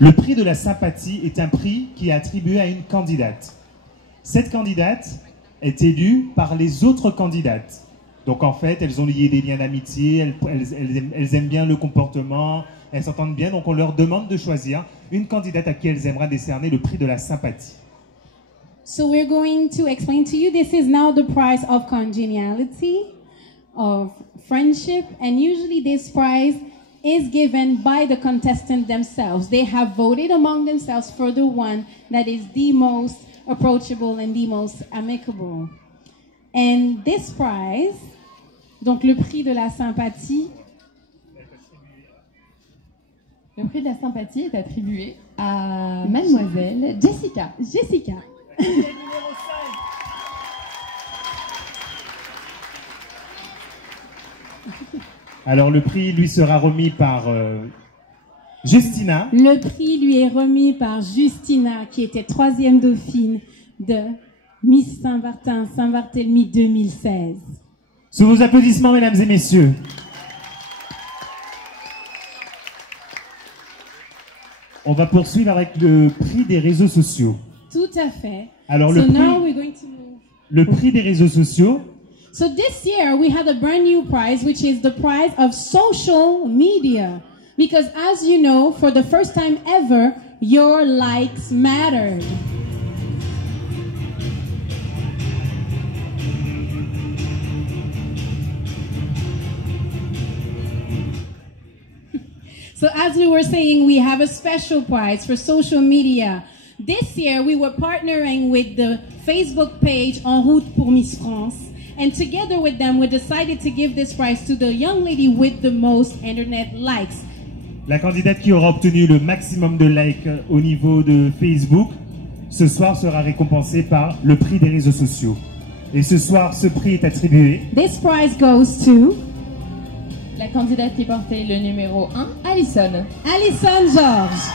Le prix de la sympathie est un prix qui est attribué à une candidate. Cette candidate est élue par les autres candidates. Donc en fait, elles ont lié des liens d'amitié, elles aiment bien le comportement, elles s'entendent bien, donc on leur demande de choisir une candidate à qui elles aimeraient décerner le prix de la sympathie. So we're going to explain to you, this is now the prize of congeniality, of friendship, and usually this prize is given by the contestant themselves. They have voted among themselves for the one that is the most approachable and the most amicable. And this prize, donc le prix de la sympathie, le prix de la sympathie est attribué à Mademoiselle Jessica. Jessica. Alors le prix lui sera remis par Justina. Le prix lui est remis par Justina, qui était 3e dauphine de Miss Saint-Barthélemy 2016. Sous vos applaudissements, mesdames et messieurs. On va poursuivre avec le prix des réseaux sociaux. Tout à fait. Alors le prix des réseaux sociaux. So this year we had a brand new prize, which is the prize of social media. Because as you know, for the first time ever, your likes mattered. So as we were saying, we have a special prize for social media. This year, we were partnering with the Facebook page En Route pour Miss France. And together with them, we decided to give this prize to the young lady with the most internet likes. La candidate qui aura obtenu le maximum de likes au niveau de Facebook, ce soir sera récompensée par le prix des réseaux sociaux. Et ce soir, ce prix est attribué. This prize goes to la candidate qui portait le numéro 1, Alison. Alison Georges.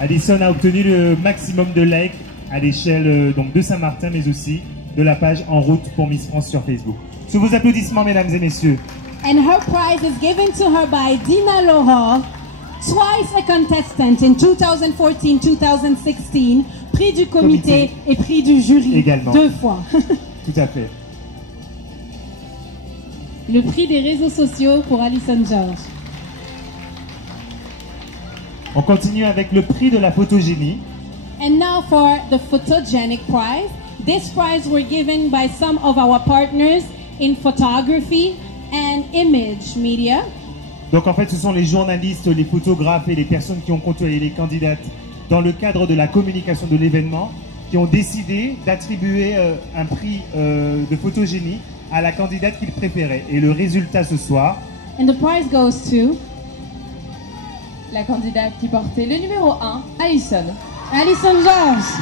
Alison a obtenu le maximum de likes à l'échelle donc de Saint-Martin, mais aussi de la page En Route pour Miss France sur Facebook. Sous vos applaudissements, mesdames et messieurs. And her prize is given to her by Dina Laurent, twice a contestant in 2014-2016, prix du comité et prix du jury. Également. 2 fois. Tout à fait. Le prix des réseaux sociaux pour Alison Georges. On continue avec le prix de la photogénie. And now for the photogenic prize. This prize were given by some of our partners in photography and image media. Donc en fait, ce sont les journalistes, les photographes et les personnes qui ont côtoyé les candidates dans le cadre de la communication de l'événement qui ont décidé d'attribuer un prix de photogénie à la candidate qu'ils préféraient. Et le résultat ce soir... And the prize goes to... la candidate qui portait le numéro 1, Alison. Alison Georges.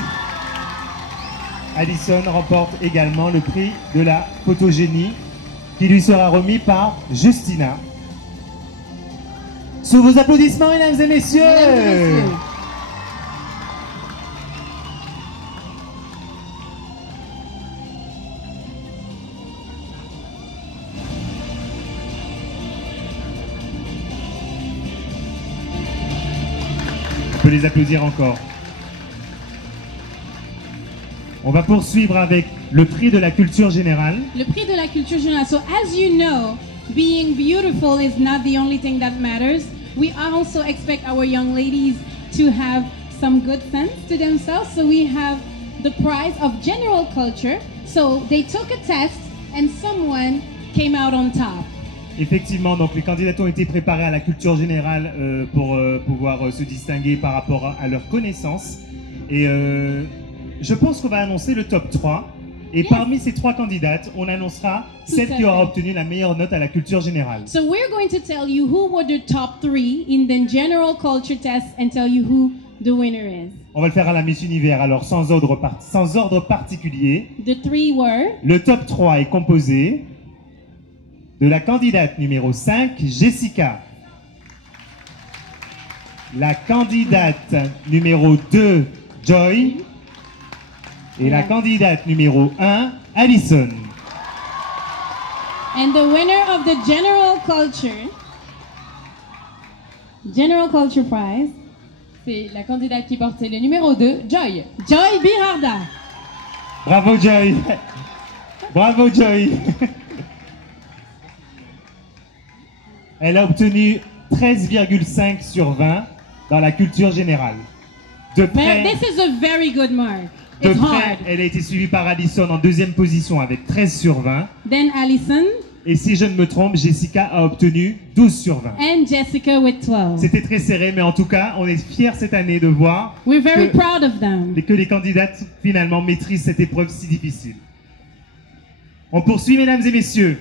Alison remporte également le prix de la photogénie qui lui sera remis par Justina. Sous vos applaudissements, mesdames et messieurs. Mesdames et messieurs. On peut les applaudir encore. On va poursuivre avec le prix de la culture générale. Le prix de la culture générale. So as you know, being beautiful is not the only thing that matters. We also expect our young ladies to have some good sense to themselves. So we have the prize of general culture. So they took a test and someone came out on top. Effectivement, donc les candidates ont été préparées à la culture générale pour pouvoir se distinguer par rapport à leurs connaissances. Et je pense qu'on va annoncer le top 3. Et parmi ces 3 candidates, on annoncera celle qui aura obtenu la meilleure note à la culture générale. So we're going to tell you who were the top 3 in the general culture test and tell you who the winner is. On va le faire à la Miss Univers, alors sans ordre particulier. The 3 were... Le top 3 est composé de la candidate numéro 5, Jessica. La candidate numéro 2, Joy. Et la candidate numéro 1, Alison. And the winner of the general culture General Culture Prize, c'est la candidate qui portait le numéro 2, Joy. Joy Birarda. Bravo Joy. Bravo Joy. Elle a obtenu 13,5 sur 20 dans la culture générale. De près, This is a very good mark. de It's près, hard. elle a été suivie par Alison en deuxième position avec 13 sur 20. Then Allison Et si je ne me trompe, Jessica a obtenu 12 sur 20. and Jessica with 12. C'était très serré, mais en tout cas, on est fiers cette année de voir We're very que- proud of them. que les candidates finalement maîtrisent cette épreuve si difficile. On poursuit, mesdames et messieurs.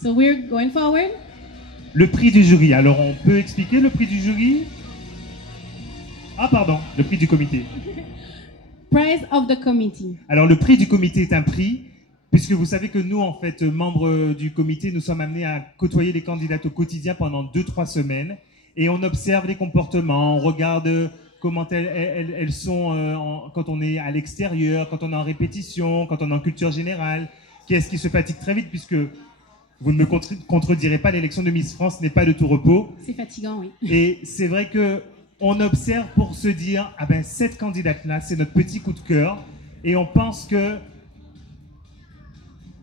So we're going forward. Le prix du jury. Alors, on peut expliquer le prix du jury? Ah, pardon, le prix du comité. Prize of the committee. Alors, le prix du comité est un prix, puisque vous savez que nous, en fait, membres du comité, nous sommes amenés à côtoyer les candidates au quotidien pendant 2-3 semaines, et on observe les comportements, on regarde comment elles sont quand on est à l'extérieur, quand on est en répétition, quand on est en culture générale, qui est-ce qui se fatigue très vite, puisque vous ne me contredirez pas, l'élection de Miss France n'est pas de tout repos. C'est fatigant, oui. Et c'est vrai que on observe pour se dire, ah ben cette candidate-là, c'est notre petit coup de cœur, et on pense que,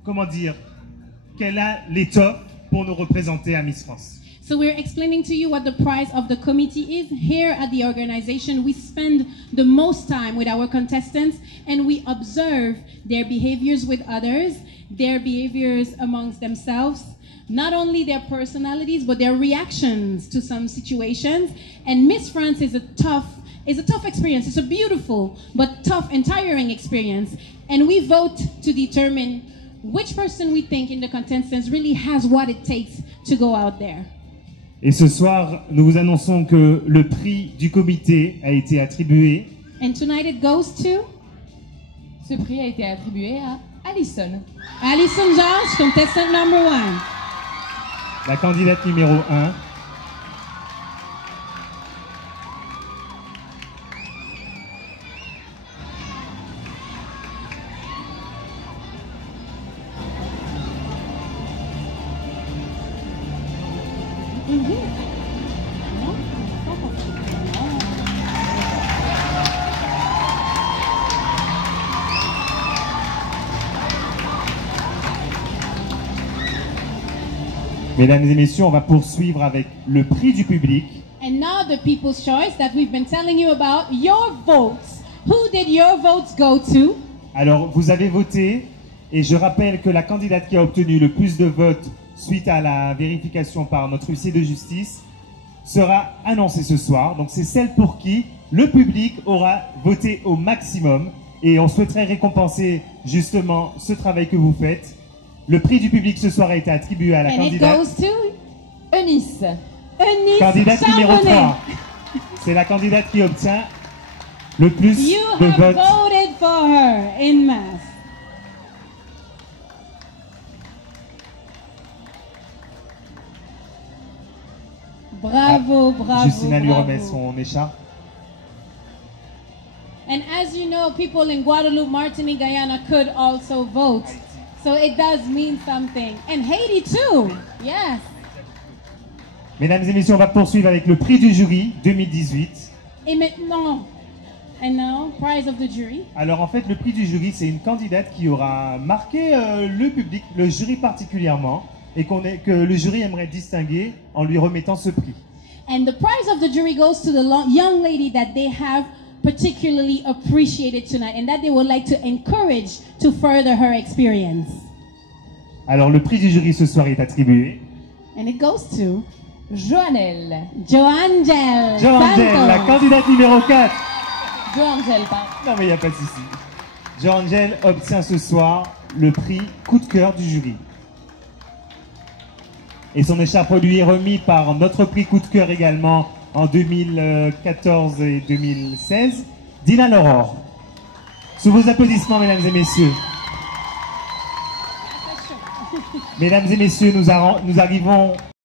comment dire, qu'elle a l'étoffe pour nous représenter à Miss France. So we're explaining to you what the prize of the committee is. Here at the organization, we spend the most time with our contestants and we observe their behaviors with others, their behaviors amongst themselves, not only their personalities, but their reactions to some situations. And Miss France is a tough experience. It's a beautiful but tough and tiring experience. And we vote to determine which person we think in the contestants really has what it takes to go out there. Et ce soir, nous vous annonçons que le prix du comité a été attribué And tonight it goes to Ce prix a été attribué à Allison. Alison George, contestant number 1. la candidate numéro 1. Mesdames et messieurs, on va poursuivre avec le prix du public. And now the people's choice that we've been telling you about, your votes. Who did your votes go to? Alors, vous avez voté, et je rappelle que la candidate qui a obtenu le plus de votes suite à la vérification par notre huissier de justice sera annoncée ce soir. Donc, c'est celle pour qui le public aura voté au maximum. Et on souhaiterait récompenser justement ce travail que vous faites. Le prix du public ce soir a été attribué à la And it candidate. goes to Eunice. Eunice Candidate numéro Charbonnet. 3. C'est la candidate qui obtient le plus You de have votes. voted for her in mass. Bravo, bravo, Justina lui bravo. remet son écharpe. And as you know, people in Guadeloupe, Martinique, Guyana could also vote. So it does mean something. And Haiti too. Yes. Mesdames et messieurs, on va poursuivre avec le prix du jury 2018. Et maintenant, and now, prize of the jury. Alors en fait, le prix du jury, c'est une candidate qui aura marqué le public, le jury particulièrement, et que le jury aimerait distinguer en lui remettant ce prix. And the prize of the jury goes to the young lady that they have particularly appreciated tonight and that they would like to encourage to further her experience. Alors le prix du jury ce soir est attribué. And it goes to Joannelle. Joangel Joangel, Santos. la candidate numéro 4. Joangel, pardon. Non mais il n'y a pas de souci. Joangel obtient ce soir le prix coup de cœur du jury. Et son écharpe lui est remis par notre prix coup de cœur également en 2014 et 2016, Dina Laurore. Sous vos applaudissements, mesdames et messieurs. Mesdames et messieurs, nous arrivons